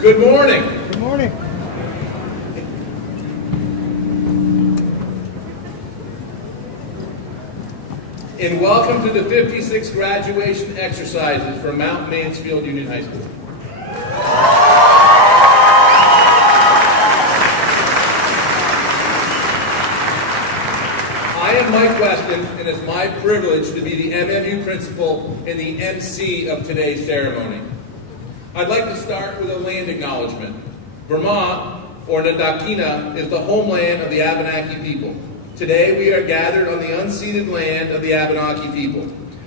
Good morning. Good morning. And welcome to the 56th graduation exercises from Mount Mansfield Union High School. I am Mike Weston, and it's my privilege to be the MMU principal and the MC of today's ceremony. I'd like to start with a land acknowledgement. Vermont, or Nadakina, is the homeland of the Abenaki people. Today we are gathered on the unceded land of the Abenaki people.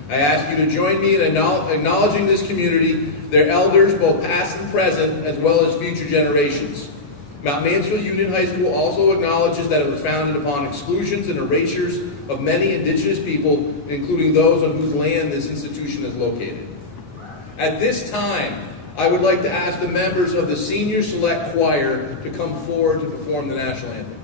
I ask you to join me in acknowledging this community, their elders, both past and present, as well as future generations. Mount Mansfield Union High School also acknowledges that it was founded upon exclusions and erasures of many indigenous people, including those on whose land this institution is located. At this time, I would like to ask the members of the Senior Select Choir to come forward to perform the national anthem.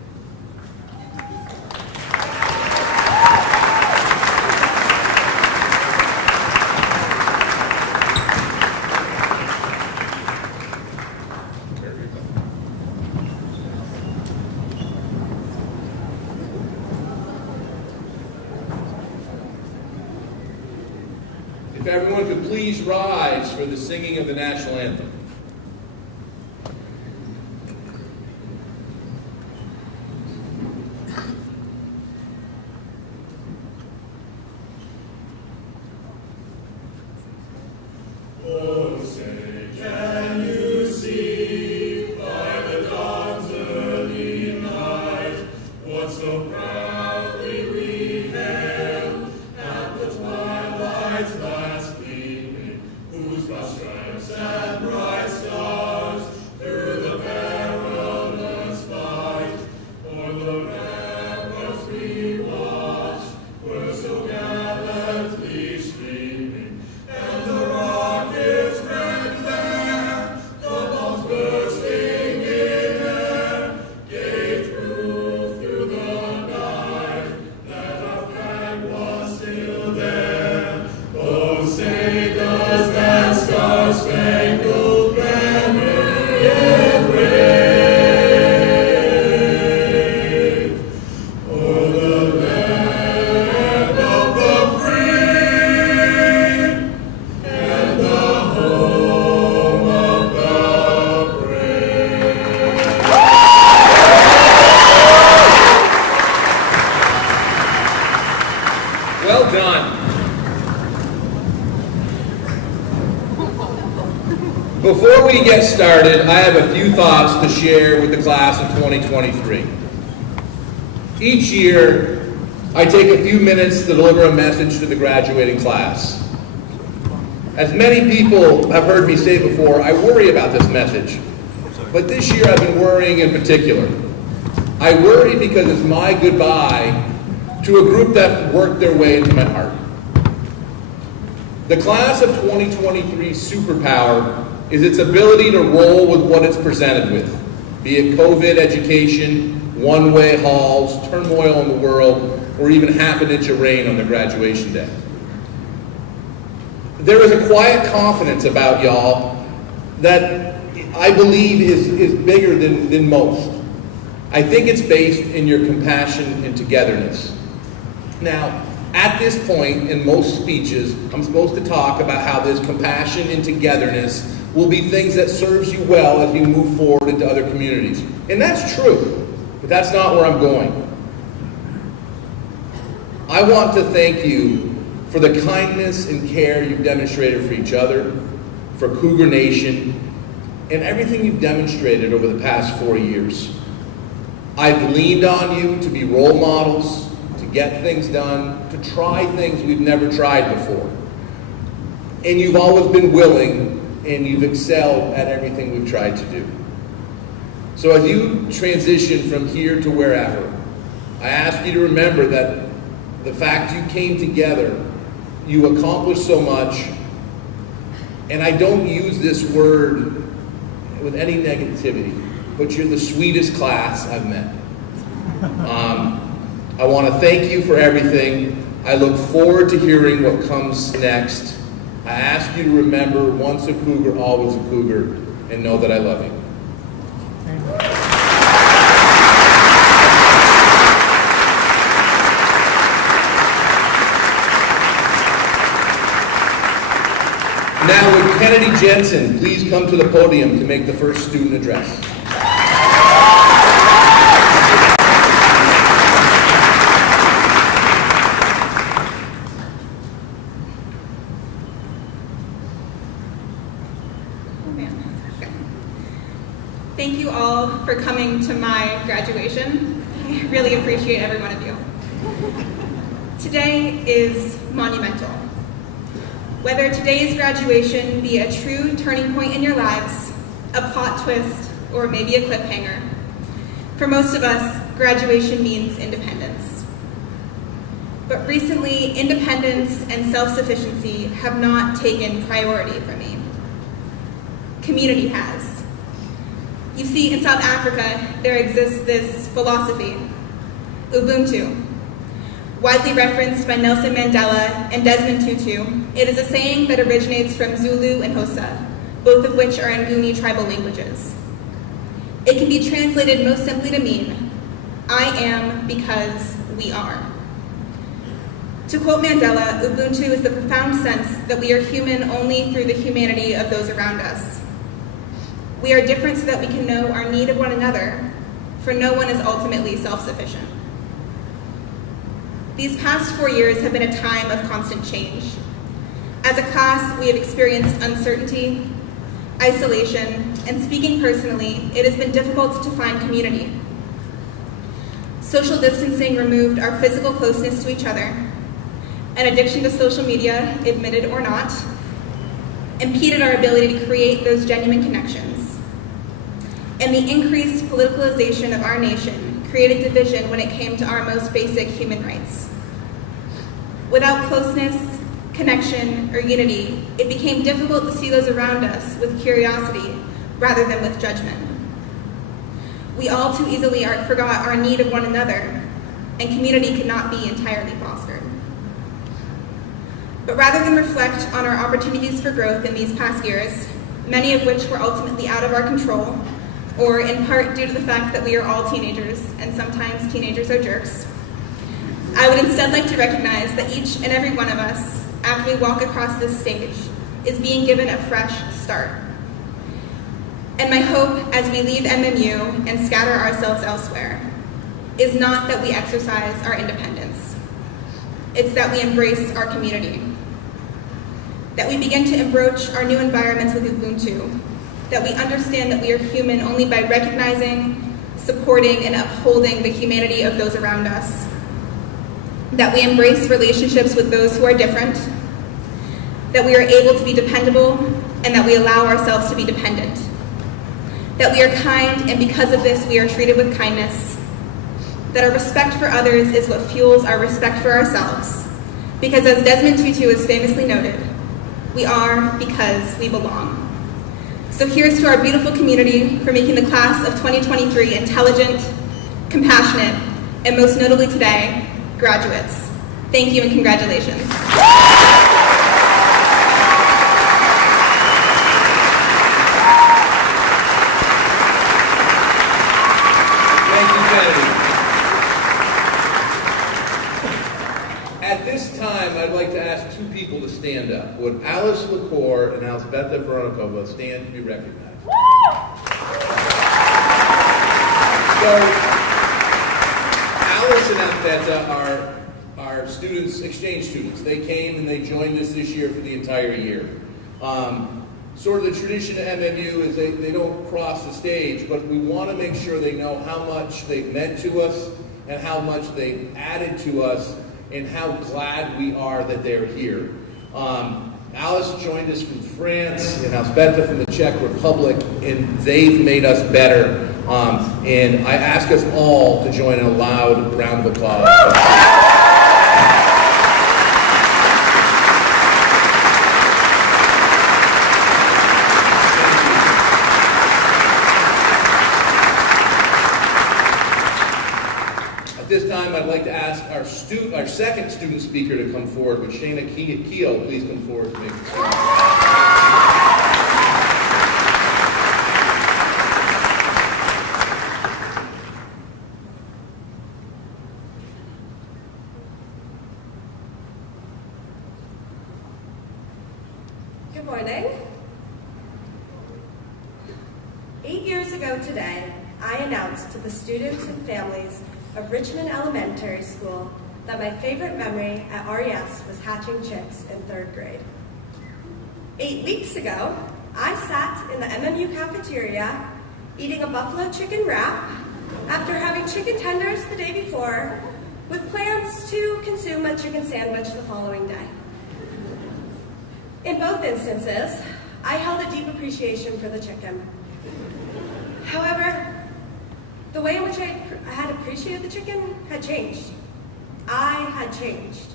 If everyone could please rise for the singing of the national anthem. Oh, say, can you see by the dawn's early night what so proudly we hailed at the twilight's last gleaming, whose broad stripes and bright stars through the perilous fight o'er the ramparts we watched were so gallantly streaming, and the rockets red glare, the bombs bursting in air, gave proof through the night that our flag was still there. Oh, say does that star-spangled banner yet wave o'er the land of the free and the home of the brave. Well done. Before we get started, I have a few thoughts to share with the class of 2023. Each year, I take a few minutes to deliver a message to the graduating class. As many people have heard me say before, I worry about this message. But this year I've been worrying in particular. I worry because it's my goodbye to a group that worked their way into my heart. The class of 2023's superpower is its ability to roll with what it's presented with, be it COVID education, one-way halls, turmoil in the world, or even half an inch of rain on their graduation day. There is a quiet confidence about y'all that I believe is bigger than most. I think it's based in your compassion and togetherness. Now, at this point in most speeches, I'm supposed to talk about how this compassion and togetherness will be things that serves you well as you move forward into other communities. And that's true, but that's not where I'm going. I want to thank you for the kindness and care you've demonstrated for each other, for Cougar Nation, and everything you've demonstrated over the past 4 years. I've leaned on you to be role models, to get things done, to try things we've never tried before. And you've always been willing, and you've excelled at everything we've tried to do. So as you transition from here to wherever, I ask you to remember that the fact you came together, you accomplished so much, and I don't use this word with any negativity, but you're the sweetest class I've met. I want to thank you for everything. I look forward to hearing what comes next. I ask you to remember, once a Cougar, always a Cougar, and know that I love you. Now, would Kennedy Jensen please come to the podium to make the first student address? Thank you all for coming to my graduation. I really appreciate every one of you. Today is monumental. Whether today's graduation be a true turning point in your lives, a plot twist, or maybe a cliffhanger, for most of us, graduation means independence. But recently, independence and self-sufficiency have not taken priority for me. Community has. You see, in South Africa, there exists this philosophy, Ubuntu. Widely referenced by Nelson Mandela and Desmond Tutu, it is a saying that originates from Zulu and Xhosa, both of which are Nguni tribal languages. It can be translated most simply to mean, I am because we are. To quote Mandela, Ubuntu is the profound sense that we are human only through the humanity of those around us. We are different so that we can know our need of one another, for no one is ultimately self-sufficient. These past 4 years have been a time of constant change. As a class, we have experienced uncertainty, isolation, and speaking personally, it has been difficult to find community. Social distancing removed our physical closeness to each other. An addiction to social media, admitted or not, impeded our ability to create those genuine connections. And the increased politicalization of our nation created division when it came to our most basic human rights. Without closeness, connection, or unity, it became difficult to see those around us with curiosity rather than with judgment. We all too easily forgot our need of one another, and community could not be entirely fostered. But rather than reflect on our opportunities for growth in these past years, many of which were ultimately out of our control, or in part due to the fact that we are all teenagers, and sometimes teenagers are jerks, I would instead like to recognize that each and every one of us, after we walk across this stage, is being given a fresh start. And my hope as we leave MMU and scatter ourselves elsewhere is not that we exercise our independence. It's that we embrace our community. That we begin to approach our new environments with Ubuntu. That we understand that we are human only by recognizing, supporting, and upholding the humanity of those around us. That we embrace relationships with those who are different. That we are able to be dependable, and that we allow ourselves to be dependent. That we are kind, and because of this, we are treated with kindness. That our respect for others is what fuels our respect for ourselves. Because as Desmond Tutu has famously noted, we are because we belong. So here's to our beautiful community for making the class of 2023 intelligent, compassionate, and most notably today, graduates. Thank you and congratulations. Thank you, Kennedy. At this time, I'd like to ask two people to stand up. Would Alice LaCour and Alzbeta Veronikova stand to be recognized? So, Alice and Alzbeta are students, exchange students. They came and they joined us this year for the entire year. Sort of the tradition at MMU is they don't cross the stage, but we want to make sure they know how much they've meant to us and how much they've added to us and how glad we are that they're here. Alice joined us from France and Alzbeta from the Czech Republic, and they've made us better. And I ask us all to join in a loud round of applause. At this time, I'd like to ask our second student speaker to come forward. Would Shayna Keel please come forward to make the statement? Good morning. 8 years ago today, I announced to the students and families of Richmond Elementary School that my favorite memory at RES was hatching chicks in 3rd grade. 8 weeks ago, I sat in the MMU cafeteria eating a buffalo chicken wrap after having chicken tenders the day before with plans to consume a chicken sandwich the following day. In both instances, I held a deep appreciation for the chicken. However, the way in which I had appreciated the chicken had changed. I had changed.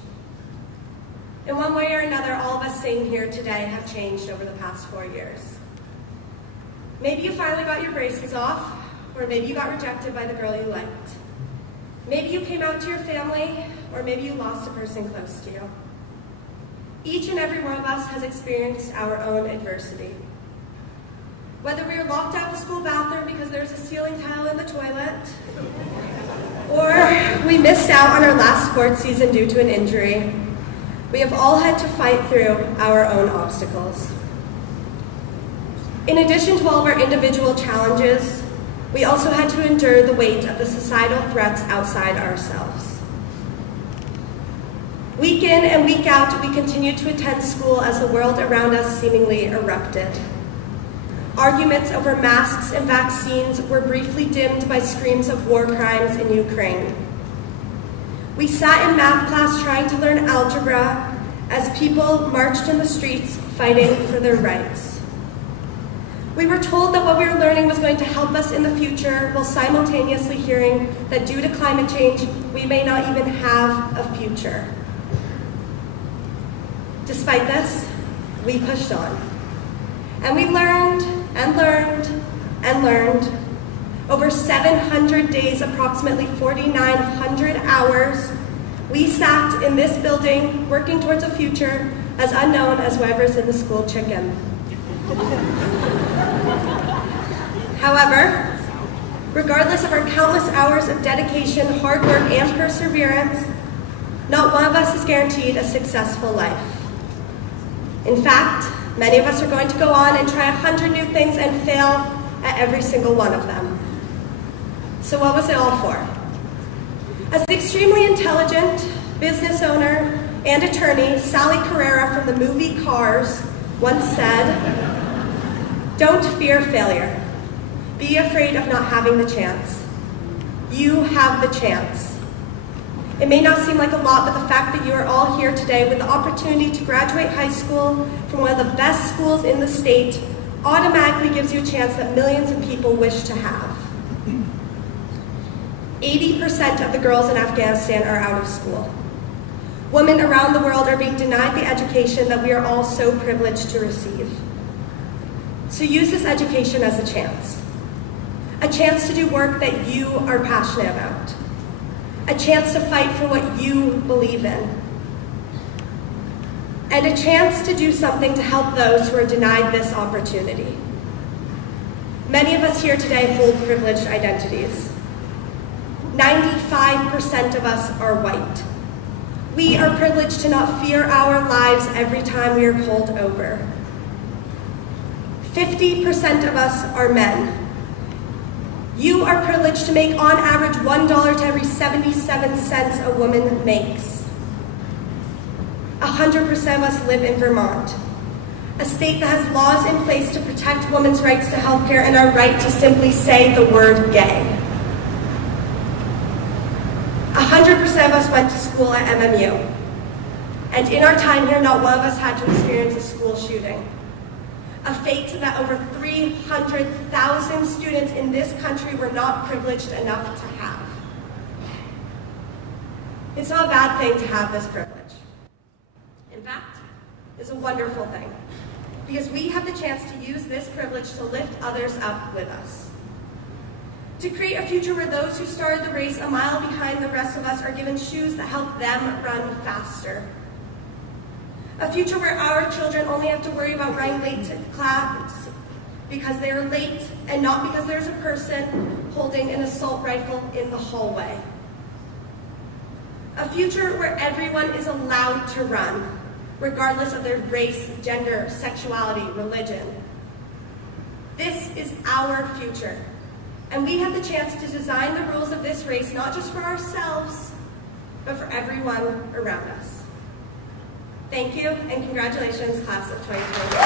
In one way or another, all of us sitting here today have changed over the past 4 years. Maybe you finally got your braces off, or maybe you got rejected by the girl you liked. Maybe you came out to your family, or maybe you lost a person close to you. Each and every one of us has experienced our own adversity. Whether we were locked out of the school bathroom because there's a ceiling tile in the toilet, or we missed out on our last sports season due to an injury, we have all had to fight through our own obstacles. In addition to all of our individual challenges, we also had to endure the weight of the societal threats outside ourselves. Week in and week out, we continued to attend school as the world around us seemingly erupted. Arguments over masks and vaccines were briefly dimmed by screams of war crimes in Ukraine. We sat in math class trying to learn algebra as people marched in the streets fighting for their rights. We were told that what we were learning was going to help us in the future, while simultaneously hearing that due to climate change, we may not even have a future. Despite this, we pushed on. And we learned and learned and learned. Over 700 days, approximately 4,900 hours, we sat in this building working towards a future as unknown as whoever's in the school chicken. However, regardless of our countless hours of dedication, hard work, and perseverance, not one of us is guaranteed a successful life. In fact, many of us are going to go on and try 100 new things and fail at every single one of them. So what was it all for? As the extremely intelligent business owner and attorney Sally Carrera from the movie Cars once said, "Don't fear failure. Be afraid of not having the chance. You have the chance." It may not seem like a lot, but the fact that you are all here today with the opportunity to graduate high school from one of the best schools in the state automatically gives you a chance that millions of people wish to have. 80% of the girls in Afghanistan are out of school. Women around the world are being denied the education that we are all so privileged to receive. So use this education as a chance to do work that you are passionate about. a chance to fight for what you believe in, and a chance to do something to help those who are denied this opportunity. Many of us here today hold privileged identities. 95% of us are white. We are privileged to not fear our lives every time we are pulled over. 50% of us are men. You are privileged to make on average $1 to every 77 cents a woman makes. 100% of us live in Vermont, a state that has laws in place to protect women's rights to health care and our right to simply say the word gay. 100% of us went to school at MMU. And in our time here, not one of us had to experience a school shooting. A fate that over 300,000 students in this country were not privileged enough to have. It's not a bad thing to have this privilege. In fact, it's a wonderful thing, because we have the chance to use this privilege to lift others up with us. To create a future where those who started the race a mile behind the rest of us are given shoes that help them run faster. A future where our children only have to worry about running late to class because they are late and not because there's a person holding an assault rifle in the hallway. A future where everyone is allowed to run, regardless of their race, gender, sexuality, religion. This is our future, and we have the chance to design the rules of this race not just for ourselves, but for everyone around us. Thank you, and congratulations, class of 2020.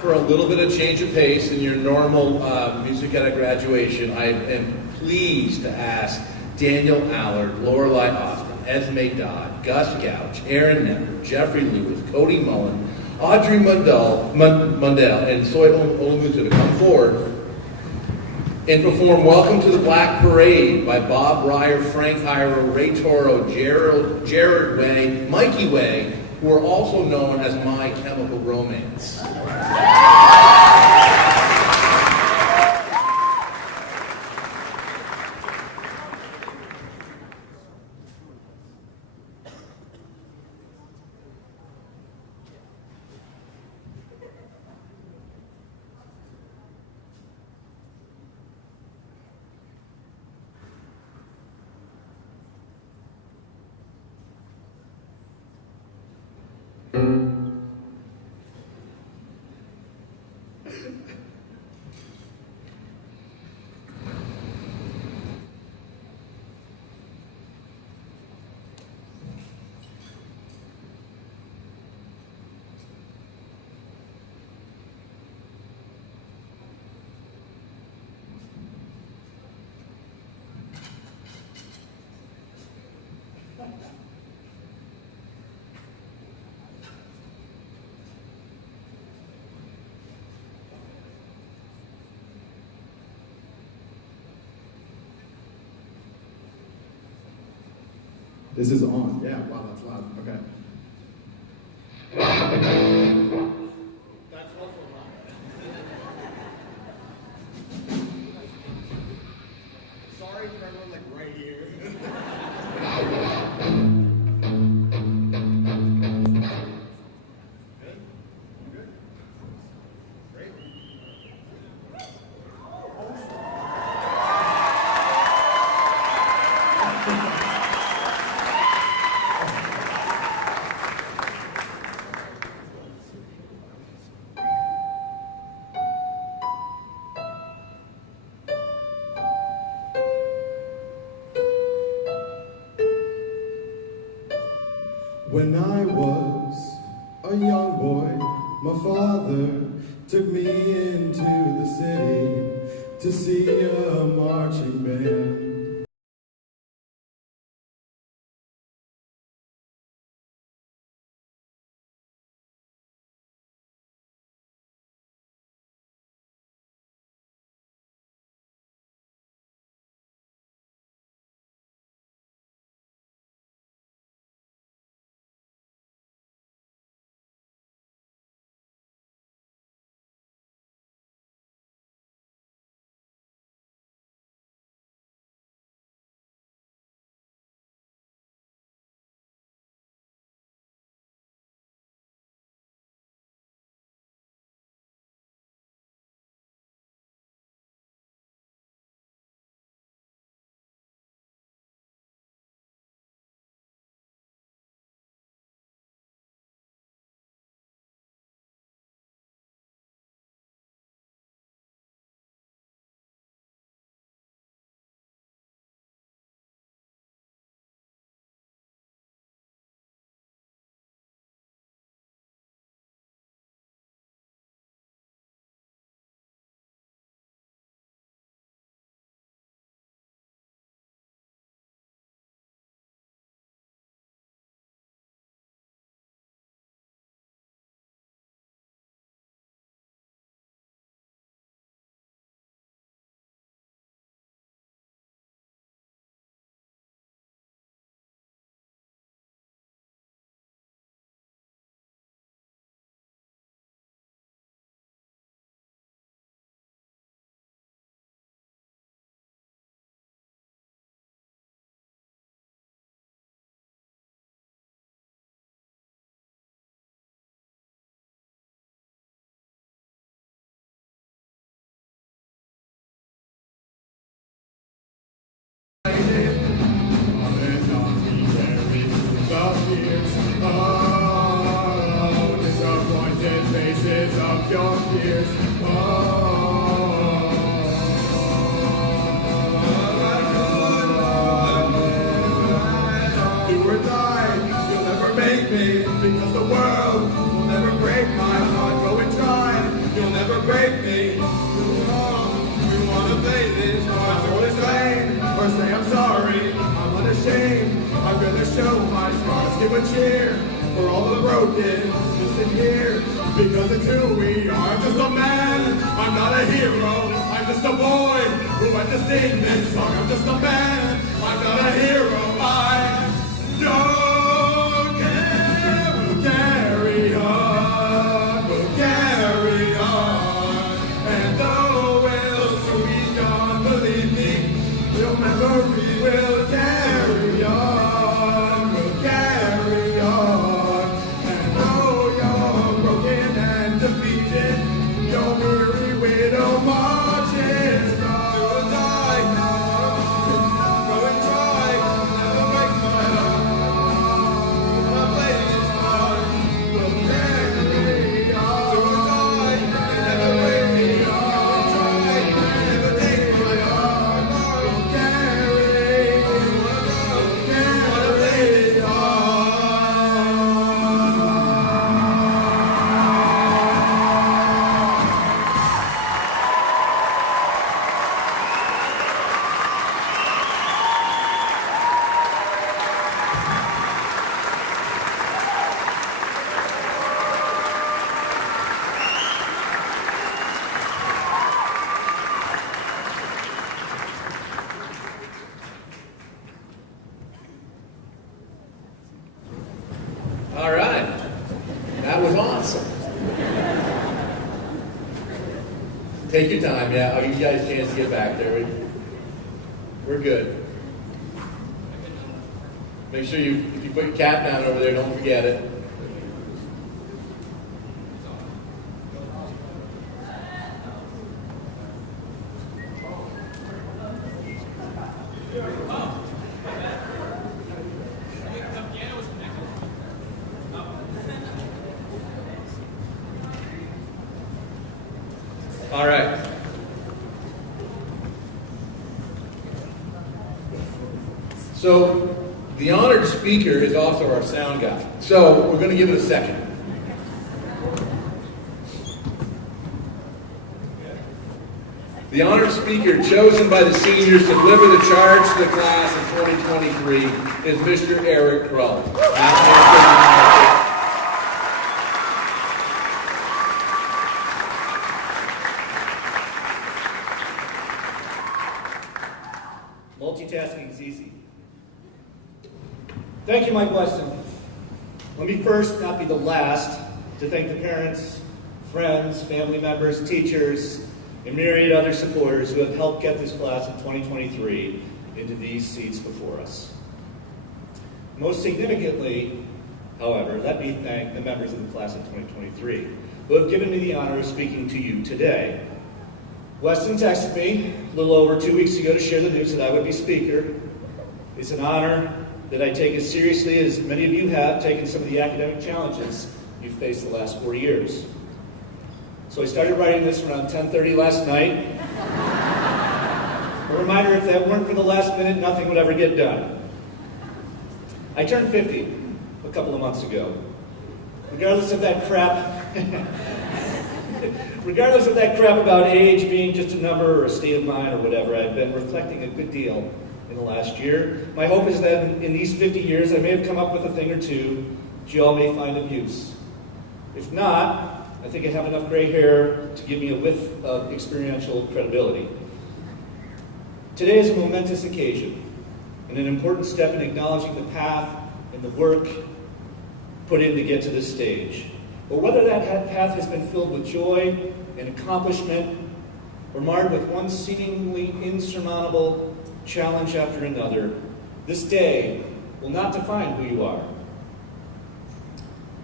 For a little bit of change of pace in your normal music at a graduation, I am pleased to ask Daniel Allard, Lorelei Austin, Esme Dodd, Gus Gouch, Aaron Nemmer, Jeffrey Lewis, Cody Mullen, Audrey Mundell, and Soy Olamusa to come forward and perform Welcome to the Black Parade by Bob Ryer, Frank Iro, Ray Toro, Jared Way, Mikey Way, who are also known as My Chemical Romance. This is on. Yeah, wow, that's loud. Okay. That's also loud. Sorry for everyone like right here. Good? Good? Great. When I was a young boy, my father took me into the city to see a marching band. years. Do or die, you'll never make me, because the world will never break my heart. Go and try, you'll never break me. We want to play this part, or explain, or say I'm sorry, I'm unashamed. I'm gonna show my scars, give a cheer for all the broken. Listen here, because it's who we are. I'm just a man, I'm not a hero. I'm just a boy who had to sing this song. I'm just a man, I'm not a hero. I don't care, we'll carry on, we'll carry on. And though we'll soon be gone, believe me, your memory will carry on, we'll carry on. And though you're broken and defeated, your weary widow marches on. Do or die, go and try, never break my heart. When I play this part, we'll carry on. Do or die, never break me heart. Try, never take my heart. We'll carry on, wanna play this part. All right. That was awesome. Take your time, yeah. I'll give you guys a chance to get back there. We're good. Make sure if you put your cap down over there, don't forget it. All right. So the honored speaker is also our sound guy. So we're going to give it a second. The honored speaker chosen by the seniors to deliver the charge to the class in 2023 is Mr. Eric Krull. Multitasking is easy. Thank you, Mike Weston. Let me first, not be the last, to thank the parents, friends, family members, teachers, and myriad other supporters who have helped get this class in 2023 into these seats before us. Most significantly, however, let me thank the members of the class of 2023 who have given me the honor of speaking to you today. Weston texted me a little over 2 weeks ago to share the news that I would be speaker. It's an honor that I take as seriously as many of you have taken some of the academic challenges you've faced the last 4 years. So I started writing this around 10:30 last night. A reminder, if that weren't for the last minute, nothing would ever get done. I turned 50 a couple of months ago. Regardless of that crap about age being just a number or a state of mind or whatever, I've been reflecting a good deal in the last year. My hope is that in these 50 years, I may have come up with a thing or two that you all may find of use. If not, I think I have enough gray hair to give me a whiff of experiential credibility. Today is a momentous occasion and an important step in acknowledging the path and the work put in to get to this stage. But whether that path has been filled with joy and accomplishment or marred with one seemingly insurmountable challenge after another, this day will not define who you are.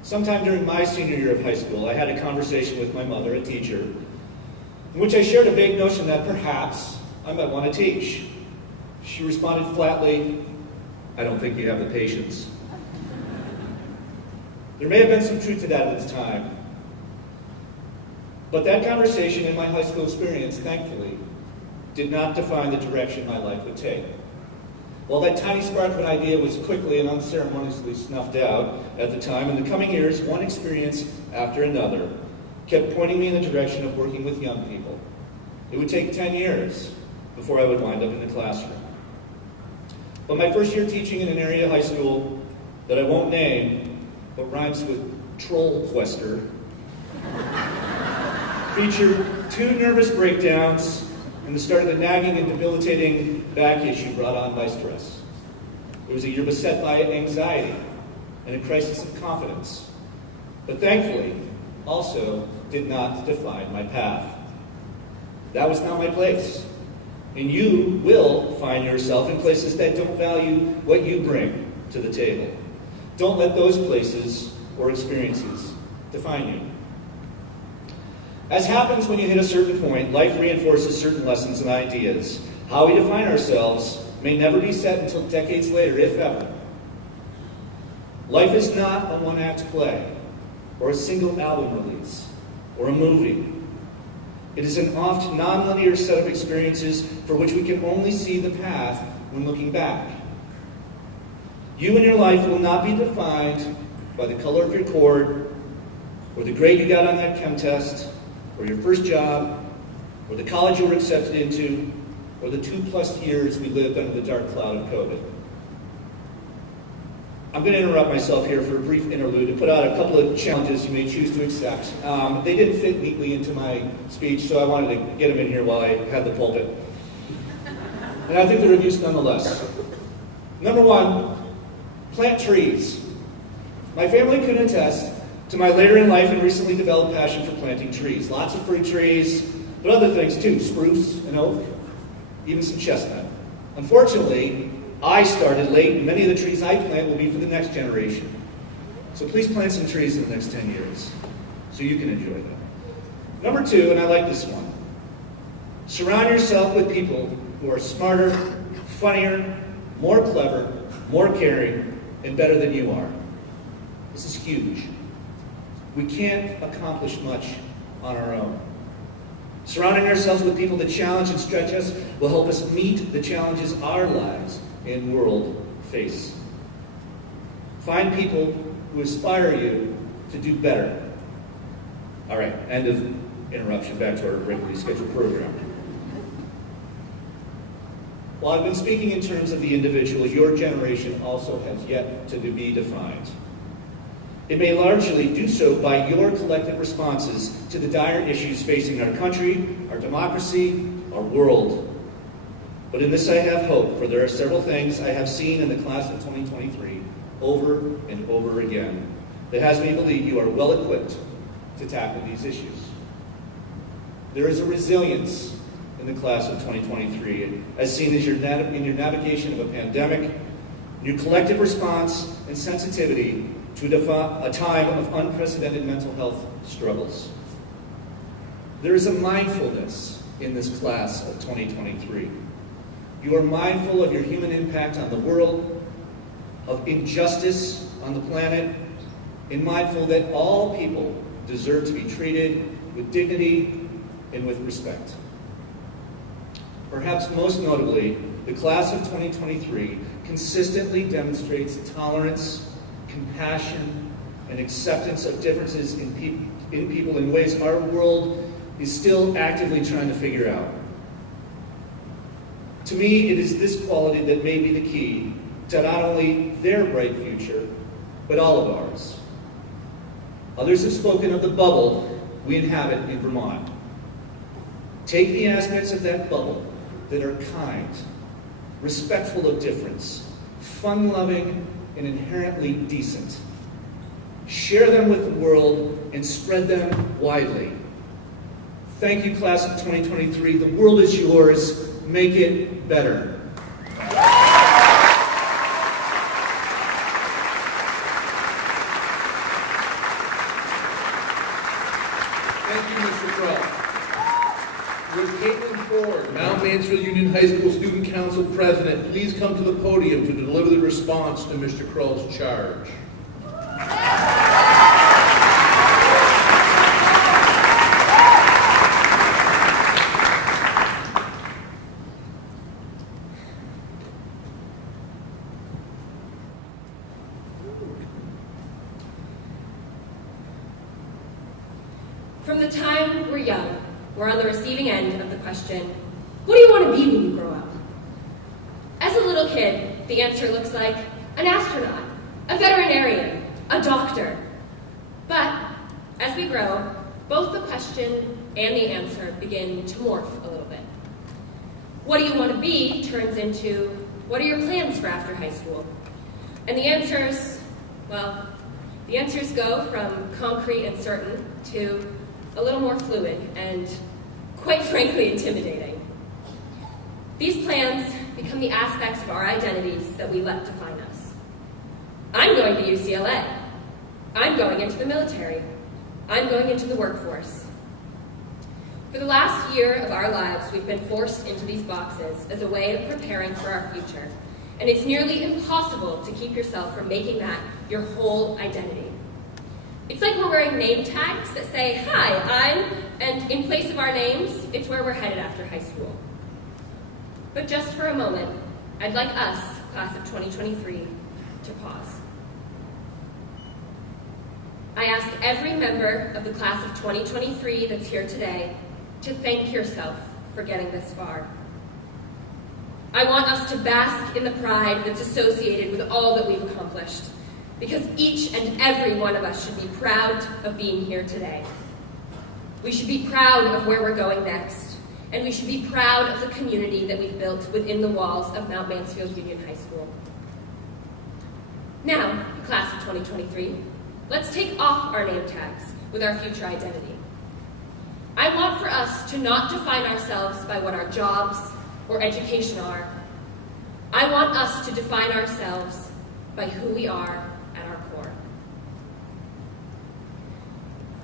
Sometime during my senior year of high school, I had a conversation with my mother, a teacher, in which I shared a vague notion that perhaps I might want to teach. She responded flatly, "I don't think you have the patience." There may have been some truth to that at the time. But that conversation in my high school experience, thankfully, did not define the direction my life would take. While that tiny spark of an idea was quickly and unceremoniously snuffed out at the time, in the coming years, one experience after another kept pointing me in the direction of working with young people. It would take 10 years before I would wind up in the classroom. But my first year teaching in an area high school that I won't name, but rhymes with troll quester, featured 2 nervous breakdowns and the start of the nagging and debilitating back issue brought on by stress. It was a year beset by anxiety and a crisis of confidence, but thankfully also did not define my path. That was not my place. And you will find yourself in places that don't value what you bring to the table. Don't let those places or experiences define you. As happens when you hit a certain point, life reinforces certain lessons and ideas. How we define ourselves may never be set until decades later, if ever. Life is not a one-act play, or a single album release, or a movie. It is an oft nonlinear set of experiences for which we can only see the path when looking back. You and your life will not be defined by the color of your cord, or the grade you got on that chem test, or your first job, or the college you were accepted into, or the 2+ years we lived under the dark cloud of COVID. I'm going to interrupt myself here for a brief interlude to put out a couple of challenges you may choose to accept. They didn't fit neatly into my speech, so I wanted to get them in here while I had the pulpit. And I think they're of use nonetheless. Number 1, plant trees. My family can attest to my later in life and recently developed passion for planting trees. Lots of fruit trees, but other things too, spruce and oak, even some chestnut. Unfortunately, I started late, and many of the trees I plant will be for the next generation. So please plant some trees in the next 10 years so you can enjoy them. Number 2, and I like this one, surround yourself with people who are smarter, funnier, more clever, more caring, and better than you are. This is huge. We can't accomplish much on our own. Surrounding ourselves with people that challenge and stretch us will help us meet the challenges our lives and world face. Find people who inspire you to do better. All right, end of interruption, back to our regularly scheduled program. While I've been speaking in terms of the individual, your generation also has yet to be defined. It may largely do so by your collective responses to the dire issues facing our country, our democracy, our world. But in this I have hope, for there are several things I have seen in the class of 2023 over and over again that has me believe you are well equipped to tackle these issues. There is a resilience in the class of 2023, as seen as in your navigation of a pandemic, your collective response and sensitivity to a time of unprecedented mental health struggles. There is a mindfulness in this class of 2023. You are mindful of your human impact on the world, of injustice on the planet, and mindful that all people deserve to be treated with dignity and with respect. Perhaps most notably, the class of 2023 consistently demonstrates tolerance, compassion, and acceptance of differences in people in ways our world is still actively trying to figure out. To me, it is this quality that may be the key to not only their bright future, but all of ours. Others have spoken of the bubble we inhabit in Vermont. Take the aspects of that bubble that are kind, respectful of difference, fun-loving, and inherently decent. Share them with the world and spread them widely. Thank you, class of 2023. The world is yours. Make it better. Thank you, Mr. Crow. Would Caitlin Ford, Mount Mansfield Union High School Student Council President, please come to the podium to deliver the response to Mr. Crow's charge? From the time we're young, we're on the receiving end of the question, what do you want to be when you grow up? As a little kid, the answer looks like an astronaut, a veterinarian, a doctor. But as we grow, both the question and the answer begin to morph a little bit. What do you want to be turns into, what are your plans for after high school? And the answers, well, the answers go from concrete and certain to a little more fluid and, quite frankly, intimidating. These plans become the aspects of our identities that we let define us. I'm going to UCLA. I'm going into the military. I'm going into the workforce. For the last year of our lives, we've been forced into these boxes as a way of preparing for our future. And it's nearly impossible to keep yourself from making that your whole identity. It's like we're wearing name tags that say, hi, I'm, and in place of our names, it's where we're headed after high school. But just for a moment, I'd like us, class of 2023, to pause. I ask every member of the class of 2023 that's here today to thank yourself for getting this far. I want us to bask in the pride that's associated with all that we've accomplished, because each and every one of us should be proud of being here today. We should be proud of where we're going next, and we should be proud of the community that we've built within the walls of Mount Mansfield Union High School. Now, class of 2023, let's take off our name tags with our future identity. I want for us to not define ourselves by what our jobs or education are. I want us to define ourselves by who we are at our core.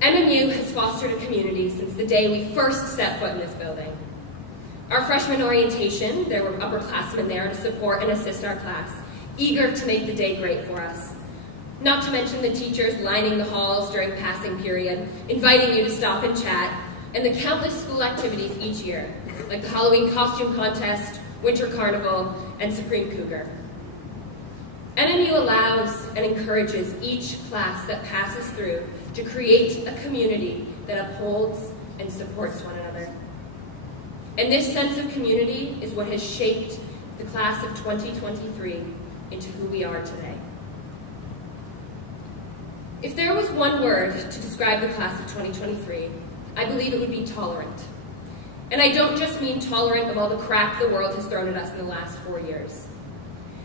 MMU has fostered a community since the day we first set foot in this building. Our freshman orientation, there were upperclassmen there to support and assist our class, eager to make the day great for us. Not to mention the teachers lining the halls during passing period, inviting you to stop and chat, and the countless school activities each year, like the Halloween costume contest, Winter Carnival, and Supreme Cougar. MMU allows and encourages each class that passes through to create a community that upholds and supports one another. And this sense of community is what has shaped the class of 2023 into who we are today. If there was one word to describe the class of 2023, I believe it would be tolerant. And I don't just mean tolerant of all the crap the world has thrown at us in the last 4 years.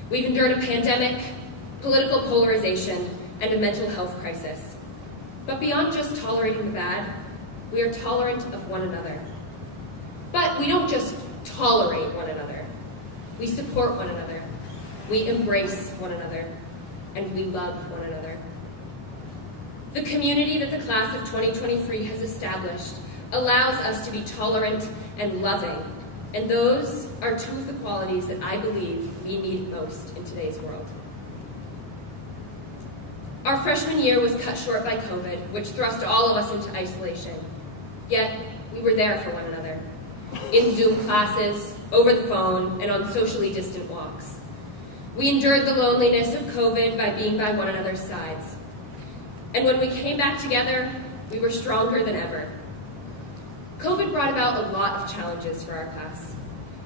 We've endured a pandemic, political polarization, and a mental health crisis. But beyond just tolerating the bad, we are tolerant of one another. But we don't just tolerate one another. We support one another. We embrace one another. And we love one another. The community that the class of 2023 has established allows us to be tolerant and loving, and those are two of the qualities that I believe we need most in today's world. Our freshman year was cut short by COVID, which thrust all of us into isolation. Yet, we were there for one another, in Zoom classes, over the phone, and on socially distant walks. We endured the loneliness of COVID by being by one another's sides. And when we came back together, we were stronger than ever. COVID brought about a lot of challenges for our class.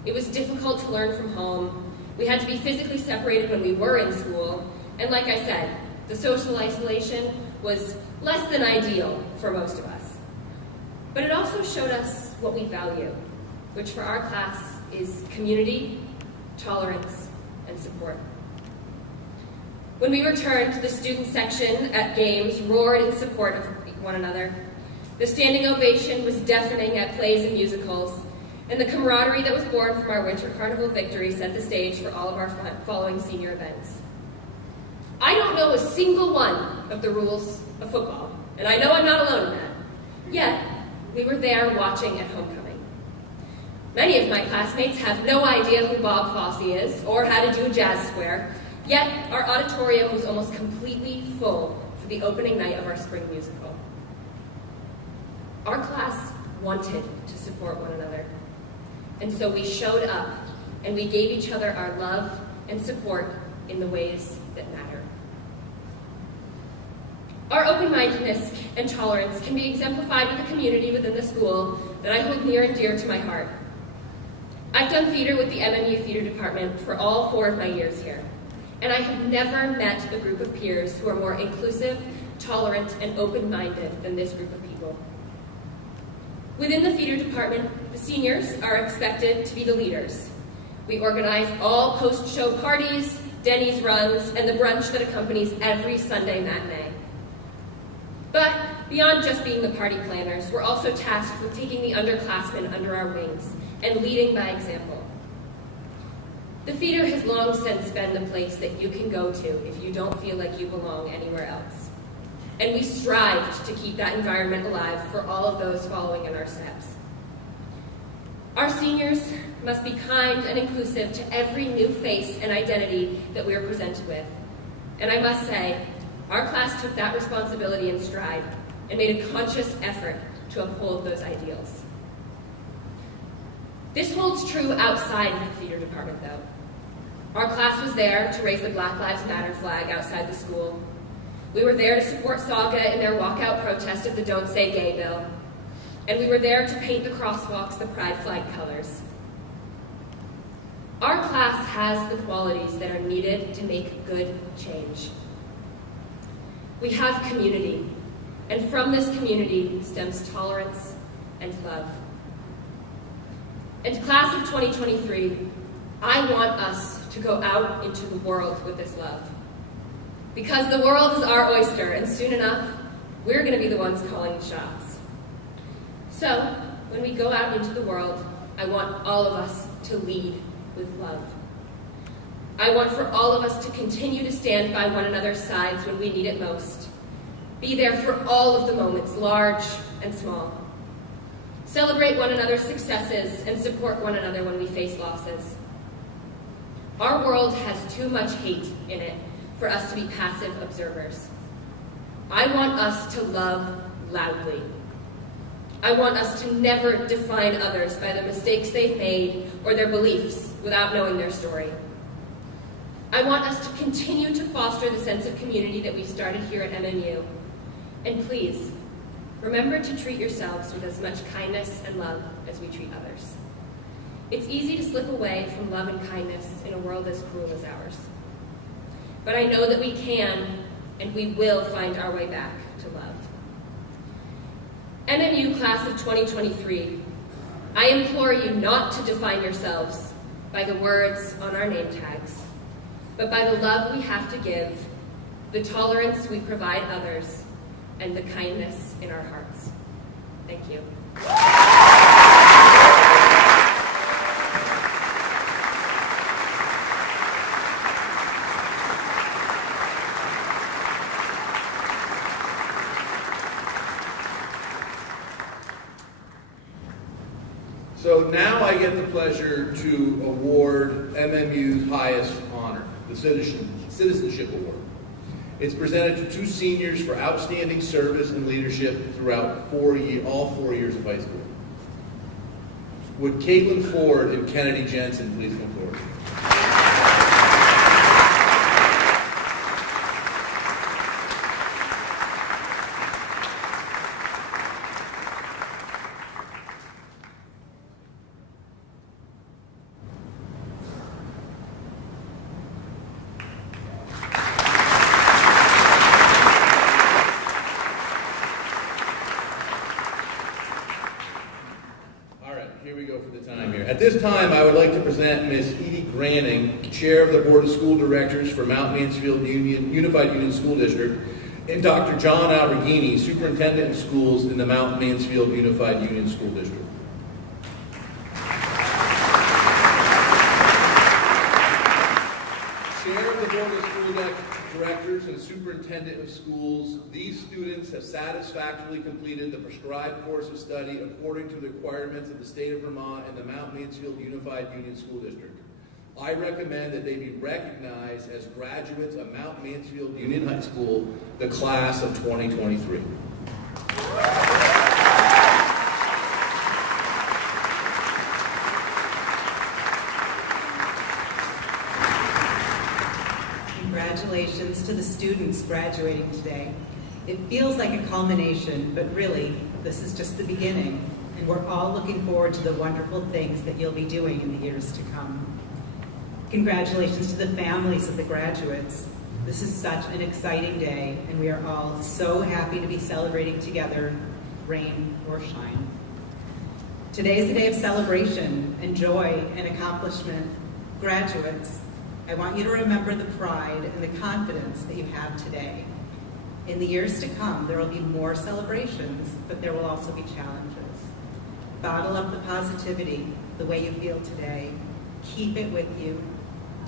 It was difficult to learn from home. We had to be physically separated when we were in school. And like I said, the social isolation was less than ideal for most of us. But it also showed us what we value, which for our class is community, tolerance, and support. When we returned, the student section at games roared in support of one another. The standing ovation was deafening at plays and musicals, and the camaraderie that was born from our Winter Carnival victory set the stage for all of our following senior events. I don't know a single one of the rules of football, and I know I'm not alone in that. Yet, we were there watching at homecoming. Many of my classmates have no idea who Bob Fosse is or how to do a jazz square, yet our auditorium was almost completely full for the opening night of our spring musical. Our class wanted to support one another, and so we showed up and we gave each other our love and support in the ways that matter. Our open-mindedness and tolerance can be exemplified with the community within the school that I hold near and dear to my heart. I've done theater with the MMU Theater Department for all 4 of my years here, and I have never met a group of peers who are more inclusive, tolerant, and open-minded than this group of people. Within the theater department, the seniors are expected to be the leaders. We organize all post-show parties, Denny's runs, and the brunch that accompanies every Sunday matinee. But beyond just being the party planners, we're also tasked with taking the underclassmen under our wings and leading by example. The theater has long since been the place that you can go to if you don't feel like you belong anywhere else. And we strived to keep that environment alive for all of those following in our steps. Our seniors must be kind and inclusive to every new face and identity that we are presented with. And I must say, our class took that responsibility in stride and made a conscious effort to uphold those ideals. This holds true outside of the theater department, though. Our class was there to raise the Black Lives Matter flag outside the school. We were there to support Saga in their walkout protest of the Don't Say Gay bill. And we were there to paint the crosswalks the pride flag colors. Our class has the qualities that are needed to make good change. We have community, and from this community stems tolerance and love. And class of 2023, I want us to go out into the world with this love. Because the world is our oyster, and soon enough, we're going to be the ones calling the shots. So, when we go out into the world, I want all of us to lead with love. I want for all of us to continue to stand by one another's sides when we need it most. Be there for all of the moments, large and small. Celebrate one another's successes and support one another when we face losses. Our world has too much hate in it for us to be passive observers. I want us to love loudly. I want us to never define others by the mistakes they've made or their beliefs without knowing their story. I want us to continue to foster the sense of community that we've started here at MMU. And please, remember to treat yourselves with as much kindness and love as we treat others. It's easy to slip away from love and kindness in a world as cruel as ours. But I know that we can and we will find our way back to love. MMU class of 2023, I implore you not to define yourselves by the words on our name tags, but by the love we have to give, the tolerance we provide others, and the kindness in our hearts. Thank you. So now I get the pleasure to award MMU's highest honor, the Citizenship Award. It's presented to 2 seniors for outstanding service and leadership throughout all 4 years of high school. Would Caitlin Ford and Kennedy Jensen please come forward? At this time, I would like to present Ms. Edie Granning, Chair of the Board of School Directors for Mount Mansfield Unified Union School District, and Dr. John Alberghini, Superintendent of Schools in the Mount Mansfield Unified Union School District. Chair of the Board of School Directors and Superintendent of Schools, these students have satisfactorily completed the prescribed course of study according to the requirements of the state of Vermont and the Mount Mansfield Unified Union School District. I recommend that they be recognized as graduates of Mount Mansfield Union High School, the class of 2023. Congratulations to the students graduating today. It feels like a culmination, but really, this is just the beginning, and we're all looking forward to the wonderful things that you'll be doing in the years to come. Congratulations to the families of the graduates. This is such an exciting day, and we are all so happy to be celebrating together, rain or shine. Today is a day of celebration and joy and accomplishment. Graduates, I want you to remember the pride and the confidence that you have today. In the years to come, there will be more celebrations, but there will also be challenges. Bottle up the positivity, the way you feel today. Keep it with you.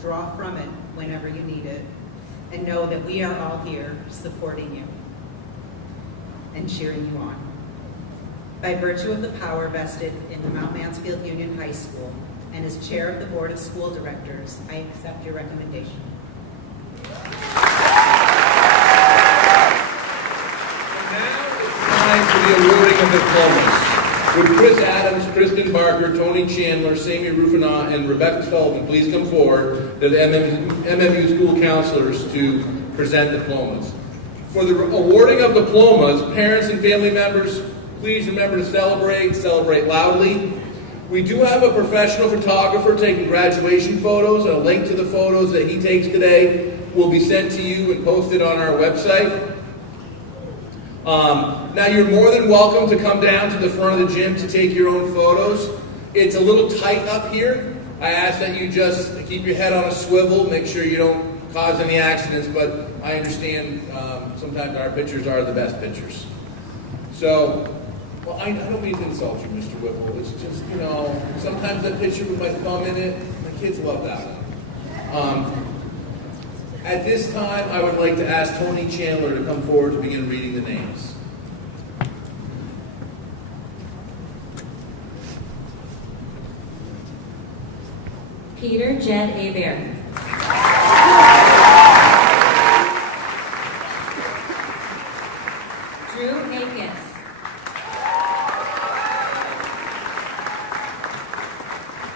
Draw from it whenever you need it. And know that we are all here supporting you and cheering you on. By virtue of the power vested in the Mount Mansfield Union High School and as chair of the Board of School Directors, I accept your recommendation. Time for the awarding of diplomas. Would Chris Adams, Kristen Barker, Tony Chandler, Sammy Rufina, and Rebecca Sullivan please come forward to the MMU school counselors to present diplomas. For the awarding of diplomas, parents and family members, please remember to celebrate loudly. We do have a professional photographer taking graduation photos, and a link to the photos that he takes today will be sent to you and posted on our website. Now you're more than welcome to come down to the front of the gym to take your own photos. It's a little tight up here. I ask that you just keep your head on a swivel, make sure you don't cause any accidents, but I understand sometimes our pictures are the best pictures. So, well, I don't mean to insult you, Mr. Whipple. It's just, sometimes that picture with my thumb in it, my kids love that one. At this time, I would like to ask Tony Chandler to come forward to begin reading the names. Peter Jed Abear. Drew Akis.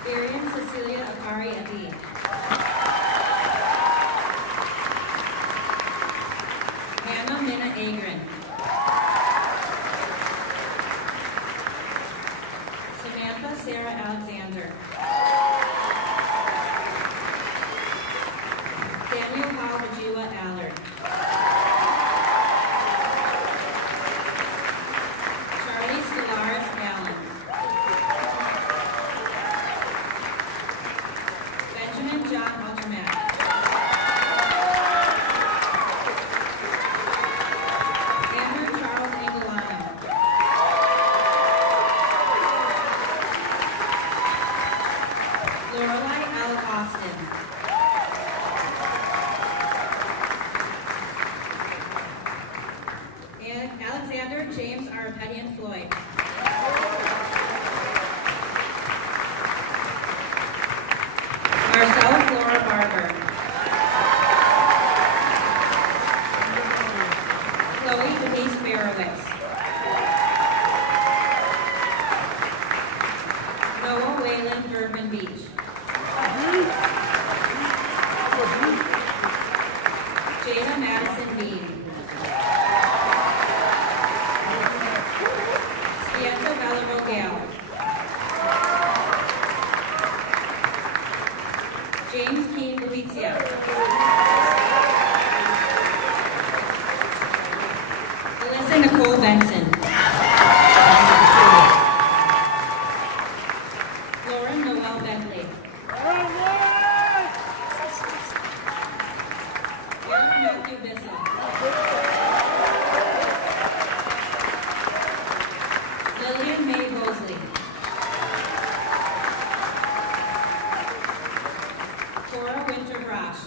Arian Cecilia Akari Adi. Hannah Minna Agrin. Samantha Sarah Alexander. Daniel Hall Bajua Allard. Charlie Stellaris Allen. Benjamin John Altermatt. Andrew Charles Angelano. Lorelei L. Austin. And Alexander James Arpetian Floyd. Marcella Flora Barber. Chloe Denise Barowitz. Noah Wayland Bergman Beach. Jada Madison Bean. Pietro Valero Gale. James Keane Galizia. Alyssa Nicole Benson. Lauren Noel Bentley. Aaron Matthew Bissell. Lillian May Mosley. Cora Winter Brosh.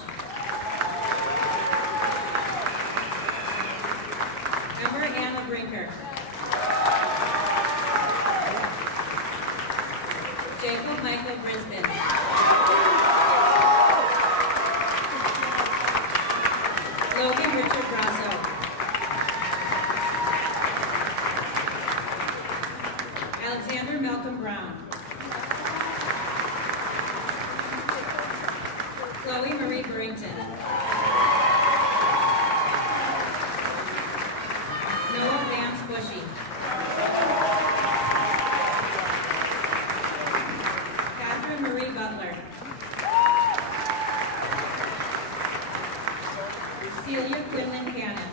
Ember Anna Brinker. Jacob Michael Brisbane. Logan Richard Grasso. Alexander Malcolm Brown. Chloe Marie Burrington. Joshi. Catherine Marie Butler. Celia Quinlan Cannon.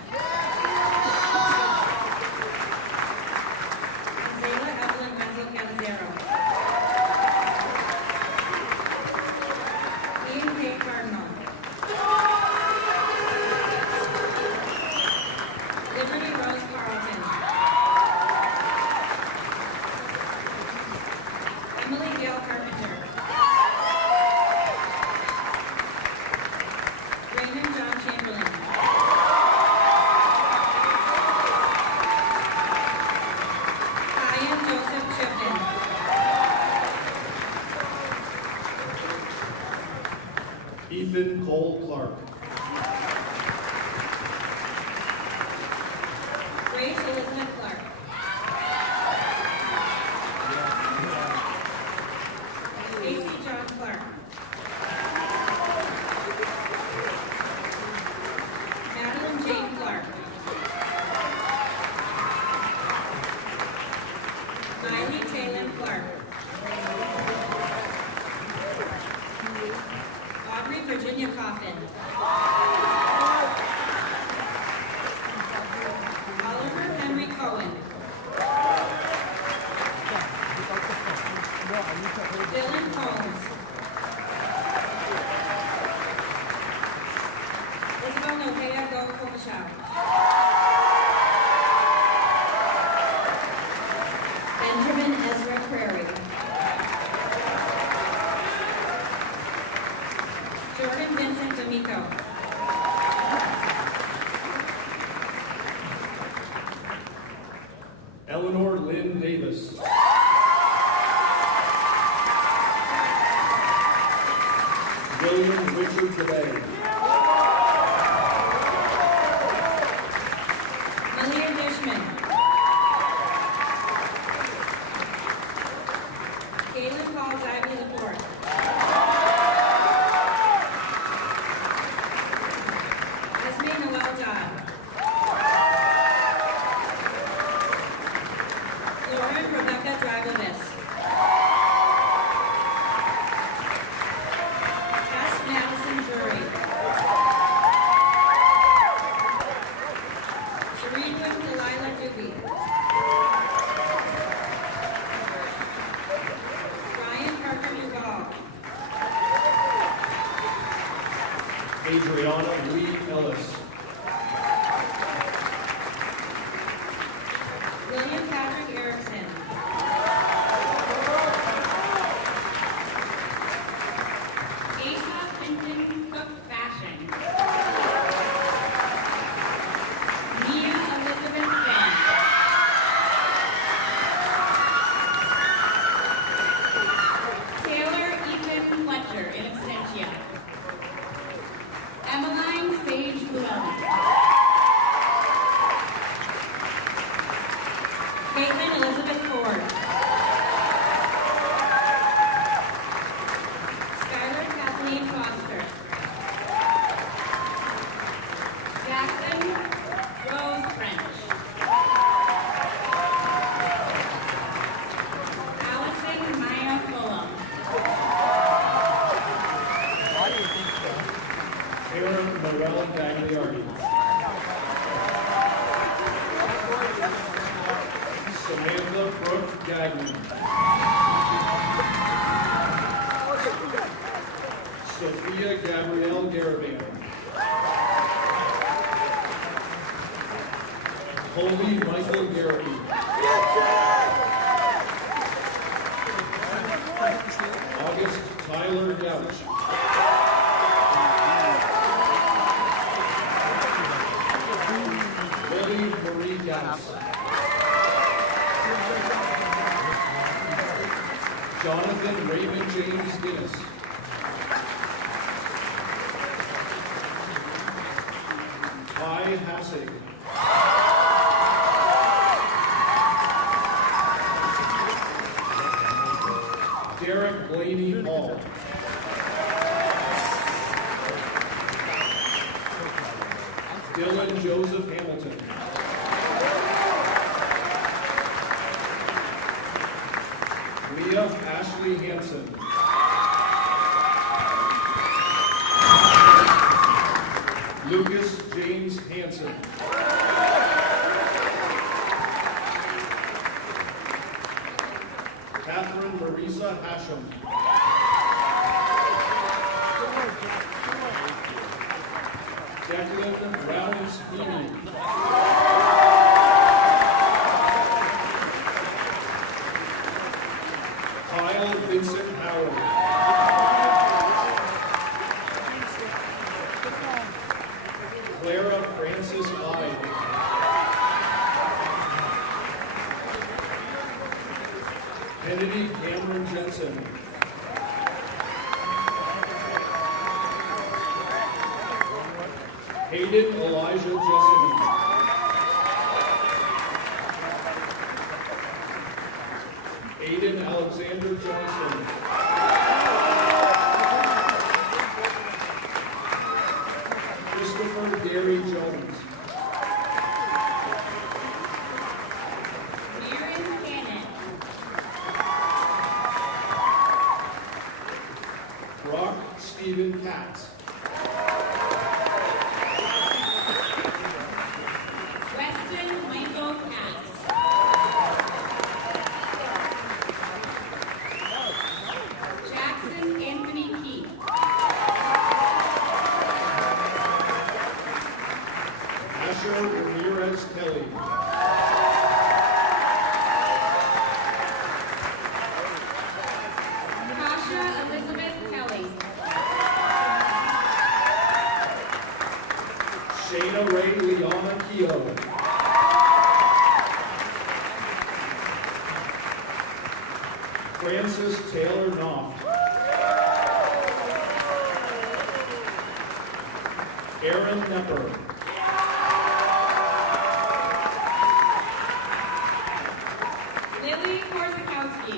Zayla Evelyn Menzel Canizero. Ian K. Cardinal. Liberty Rose Carlton. Emily Gail Carpenter. Raymond John Chamberlain. Ian Joseph Chipton. Ethan Cole Clark. Grace Elizabeth Clark. Casey John Clark. Madeline Jane Clark. Miley Taylor Clark. Aubrey Virginia Coffin. Oliver Henry Cohen. Dylan Combs. Isabel Nohea Gokopashaw. Benjamin Ezra Prairie. Jordan Vincent D'Amico. Eleanor Lynn Davis. William Richard Today. Malia Dishman. Galen Paul Zivey IV. Esme Noel Dodd. Lauren Rebecca Dragovis. Tess Madison Drury. Serene Wim Delilah Doobie. Ryan Parker Duval. Adriana Lee Ellis. William Patrick Erickson. Asa Clinton Cook Fashion. Mia Elizabeth Finn. Taylor Ethan Fletcher in absentia. Emmeline Sage Llewellyn. Caitlin Elizabeth Ford. Skylar Kathleen Foster. Jackson Rose French. Allison Maya Fulham. Aaron Noel Gagliardi. Samantha Brooke Gagnon. Sophia Gabrielle Garabano. Colby Michael Garrity. August Tyler Gouch. Lily Marie Gauss. Jonathan Raymond James Guinness. Ty Hassig. Derek Blaney Hall. Dylan Joseph Hamilton. Ashley Hansen. Lucas James Hansen. Catherine Marisa Hashem. Declan Rounds Heaney. Kyle Vincent Howard. Clara Francis Hyde. Kennedy Cameron Jensen. Hayden Elijah Jessamine. Aiden Alexander Johnson. Christopher Gary Jones. Maren Cannon. Brock Stephen Katz. Weston Michael Katz. Jackson Anthony Keith. Asher Ramirez Kelly. Tasha Elizabeth Kelly. Shayna Ray Liana Keogh. Francis Taylor Knopf. Aaron Nepper. Lily Korzakowski.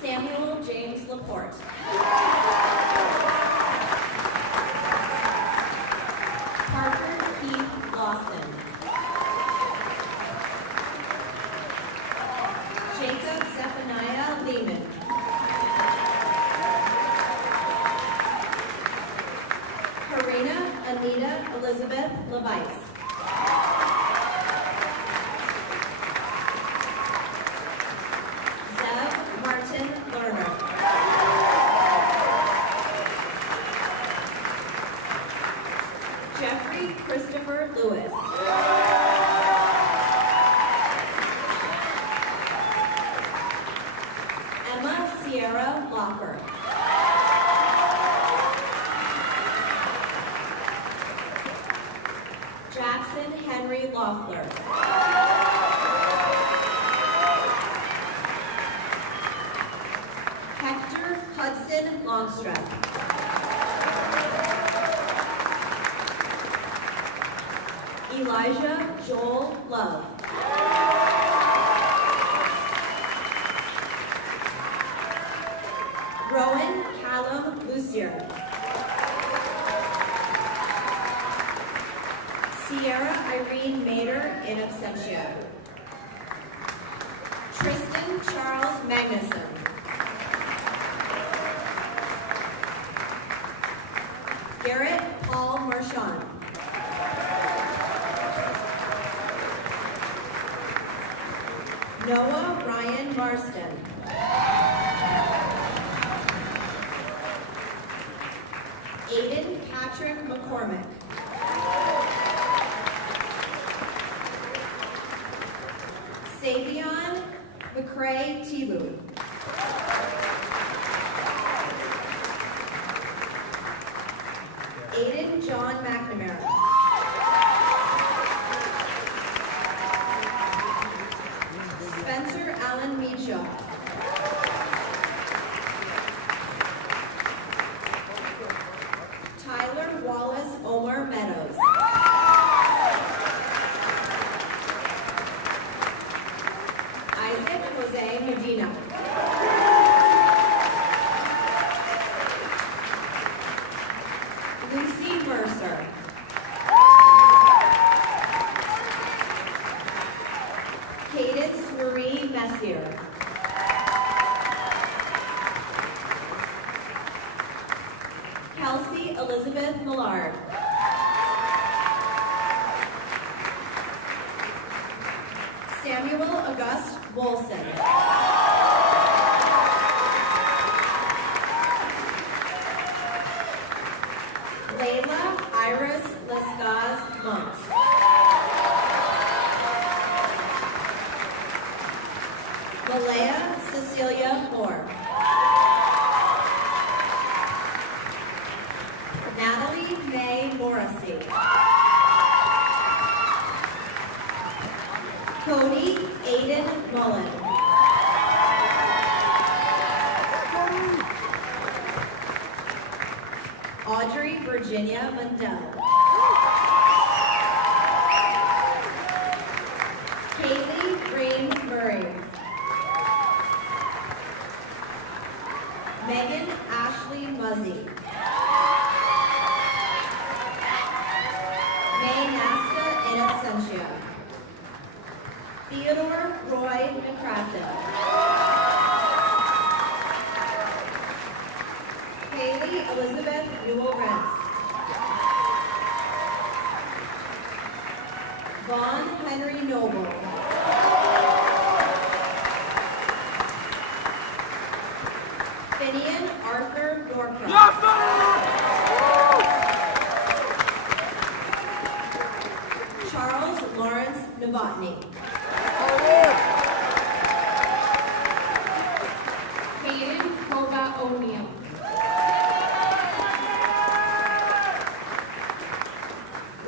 Samuel James Laporte. Parker Keith Lawson. Jacob Zephaniah Lehman. Karina Anita Elizabeth LeVice. Zev Martin Lerner. Jeffrey Christopher Lewis. Emma Sierra Locker. Jackson Henry Loeffler. Hector Hudson Longstreth. Elijah Joel Love. Rowan Callum Lucier. Sierra Irene Mader in absentia. Tristan Charles Magnuson. Garrett Paul Marchand. Noah Ryan Marston. Aiden Patrick McCormick. Savion McCrae Tibu. Aiden John McNamara. Spencer Allen Meadshaw. Tyler Wallace Omar Meadows. Isaac Jose Medina. Lucy Mercer. Messier. Kelsey Elizabeth Millard. Samuel August Wolson. Layla Iris Lescaz Munt. Malaya Cecilia Moore. Natalie May Morrissey. Cody Aiden Mullen. Audrey Virginia Mundell. Kaylee Rain Murray. Megan Ashley Muzzy. May Nasta Innocentia. Theodore Roy Nekrasin. Haley Elizabeth Newell-Rentz. Vaughn Henry Noble. Finian Arthur Norcross. Charles Lawrence Novotny. Hayden Kova O'Neill.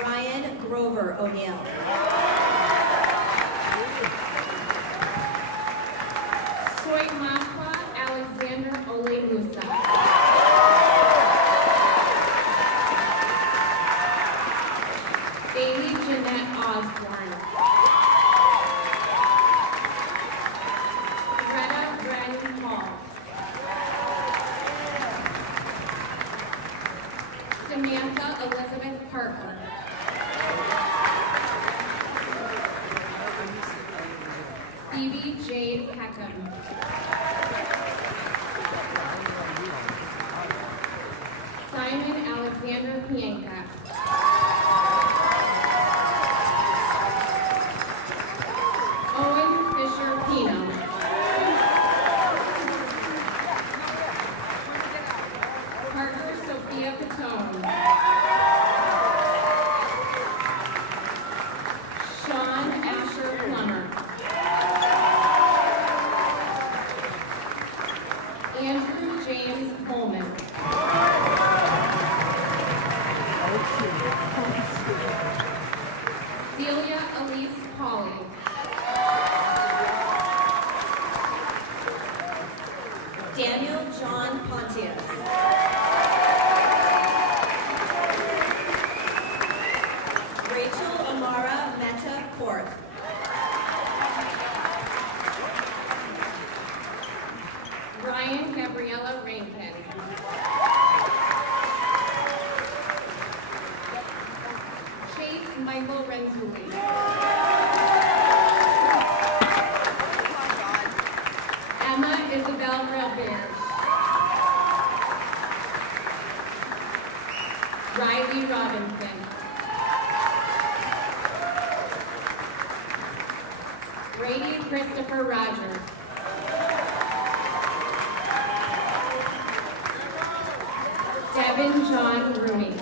Ryan Grover O'Neill. Soy Mappa Alexander Ole Musa. Bailey Jeanette Osborne. Greta Bren Hall. Samantha Elizabeth Parker. Phoebe Jade Peckham. Simon Alexander Pienka. Owen Fisher Pino. Parker Sophia Patone. Sean Asher Plummer. Andrew James Coleman. Celia Elise Pauley. Daniel John Pontius. Rachel Amara Meta Korth. Ryan Gabriella Rankin. Chase Michael Renzulli. Emma Isabel Robert. Riley Robinson. Brady Christopher Rogers. Devin John Rooney.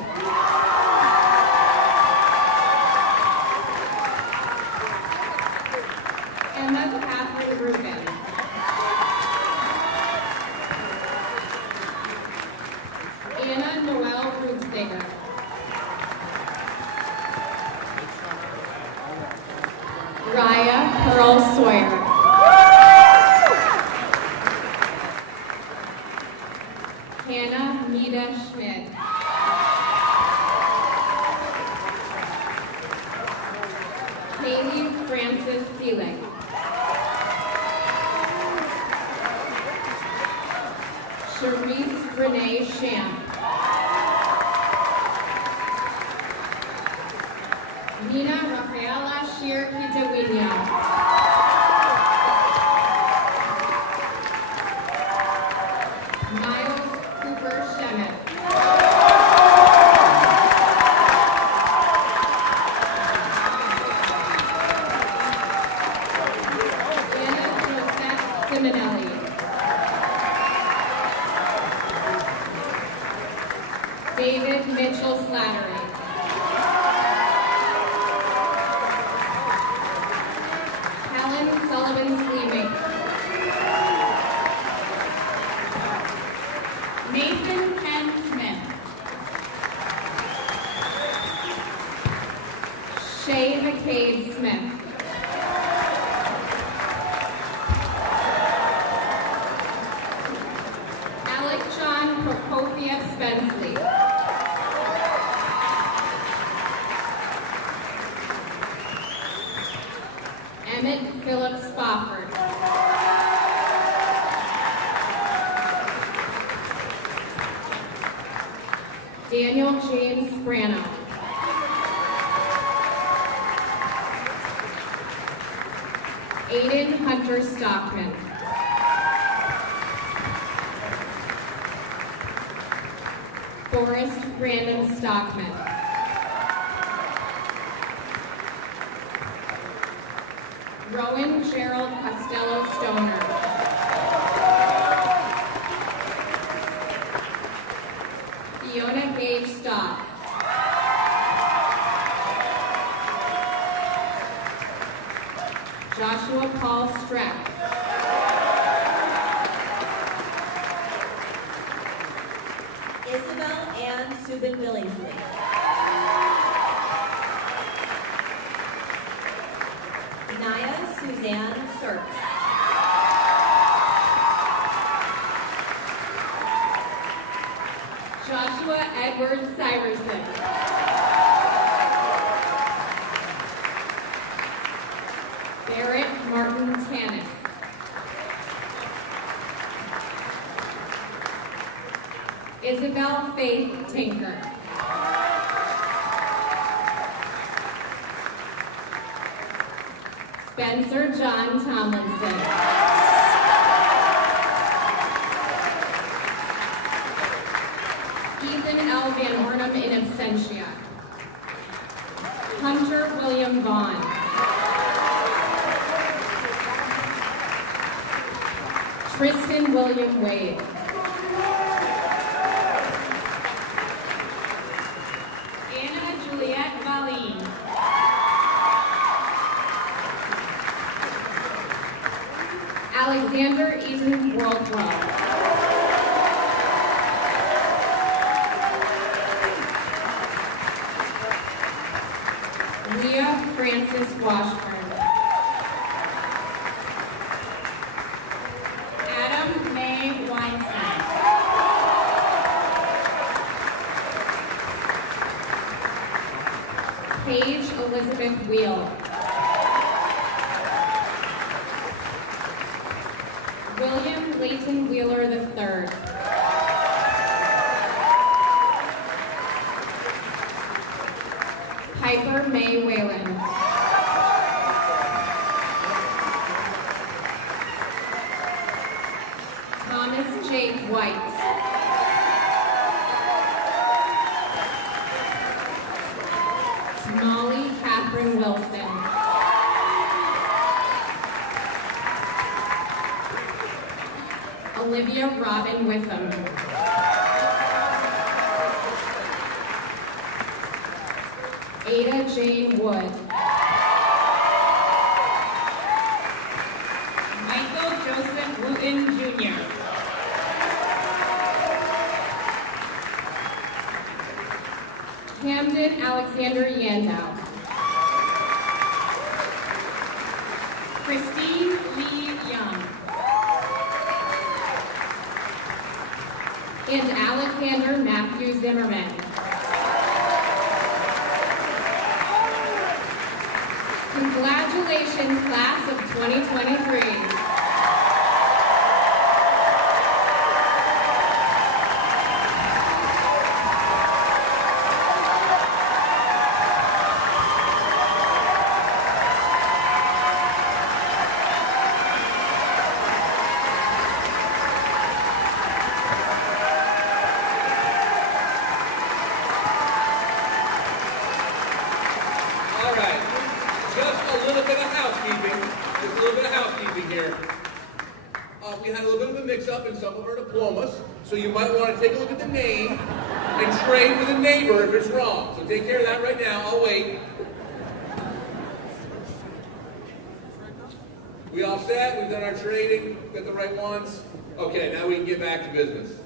Emma Catherine Rubin. Anna Noel Rudsteger. Raya Pearl Sawyer. Hannah Nita Schmidt. Haley Francis Seelig. Charisse Renee Sham. Nina Rafaela Shir Quitawinia. Shay McCabe Smith. Alec John Prokofiev Spensley. Emmett Philip Spofford. Daniel James Sprano. Aiden Hunter Stockman. Forrest Brandon Stockman. Rowan Gerald Costello Stoner. Fiona Gage Stott. Joshua Paul Streck. Isabel Ann Subin Billingsley. Naya Suzanne Sertz. Joshua Edward Syverson. Barrett Martin Tanis. Isabel Faith Tinker. Spencer John Tomlinson. Ethan L. Van Ornum in absentia. Hunter William Vaughn. Tristan William Wade. Anna Juliette Valine. Alexander Eden Worldwell. Leah Francis Washburn. Adam May Weinstein. Paige Elizabeth Wheel. William Leighton Wheeler III. Piper May Whalen. Thomas Jake White. Molly Catherine Wilson. Olivia Robin Witham. Ada Jane Wood. Michael Joseph Wooten Jr. Camden Alexander Yandow. Christine Lee Young. And Alexander Matthew Zimmerman. Congratulations, class of 2023. All right, just a little bit of housekeeping. Just a little bit of housekeeping here. We had a little bit of a mix-up in some of our diplomas, so you might want to take a look at the name and trade with a neighbor if it's wrong. So take care of that right now. I'll wait. We all set? We've done our trading. Got the right ones? Okay, now we can get back to business.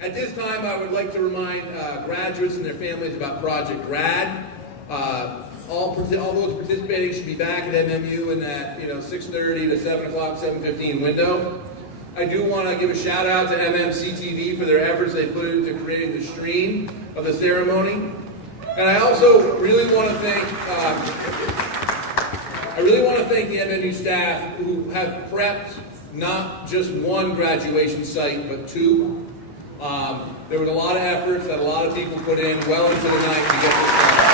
At this time, I would like to remind graduates and their families about Project Grad. All those participating should be back at MMU in that 6:30 to 7 o'clock, 7:15 window. I do want to give a shout out to MMCTV for their efforts they put into creating the stream of the ceremony. And I also really want to thank the MMU staff who have prepped not just one graduation site, but two. There was a lot of efforts that a lot of people put in well into the night to get this done.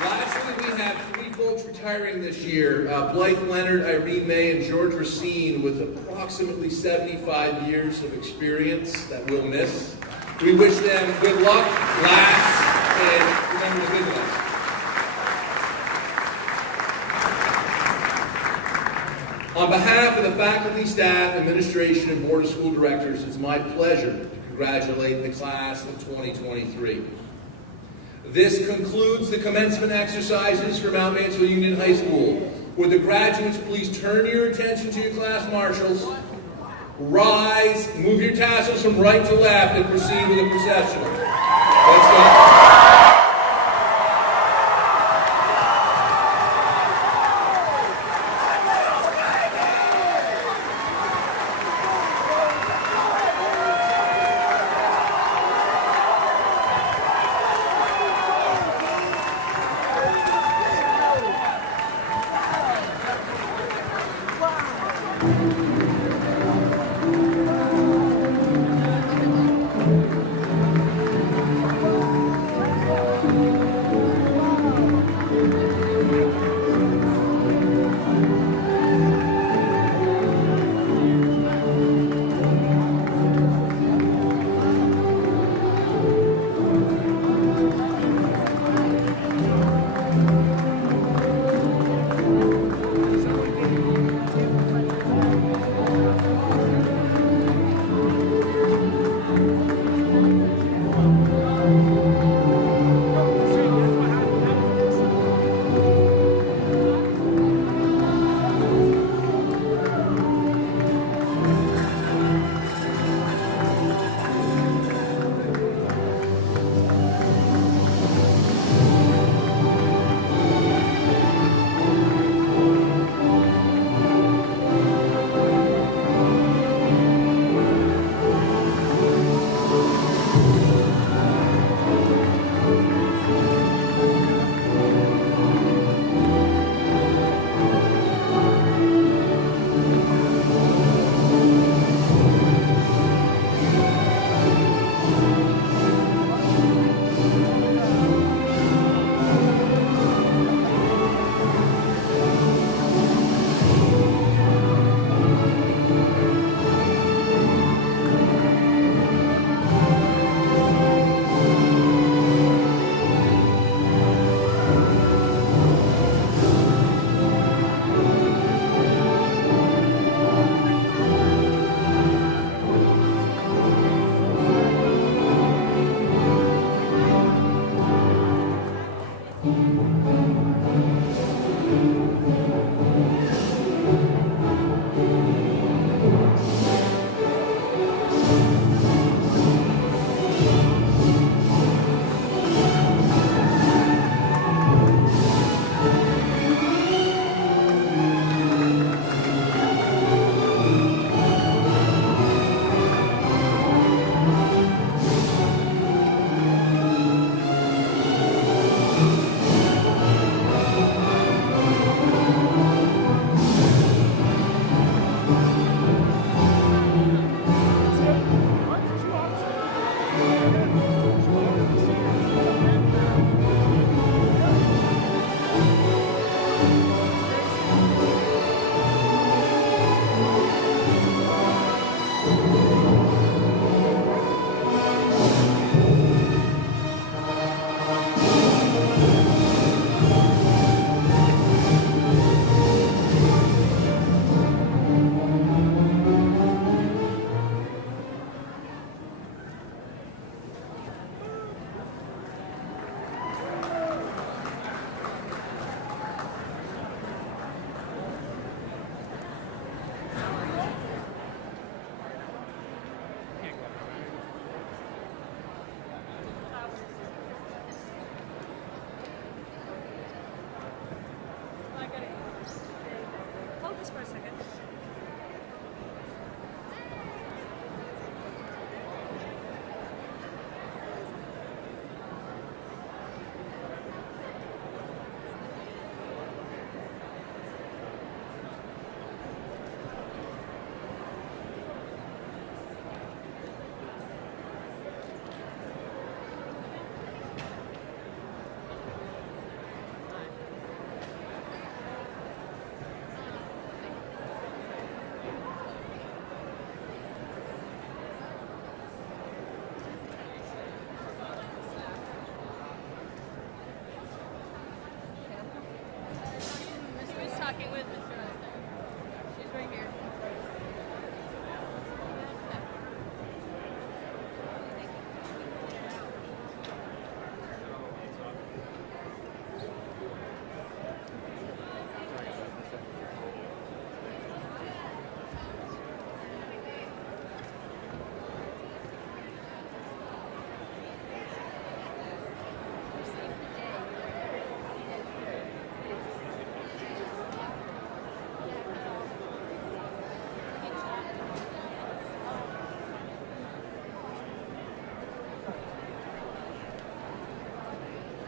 Lastly, we have three folks retiring this year. Blythe Leonard, Irene May, and George Racine with approximately 75 years of experience that we'll miss. We wish them good luck, laughs, and remember the good ones. On behalf of the faculty, staff, administration, and board of school directors, it's my pleasure to congratulate the class of 2023. This concludes the commencement exercises for Mount Mansfield Union High School. Would the graduates please turn your attention to your class marshals, rise, move your tassels from right to left, and proceed with the processional. Let's go.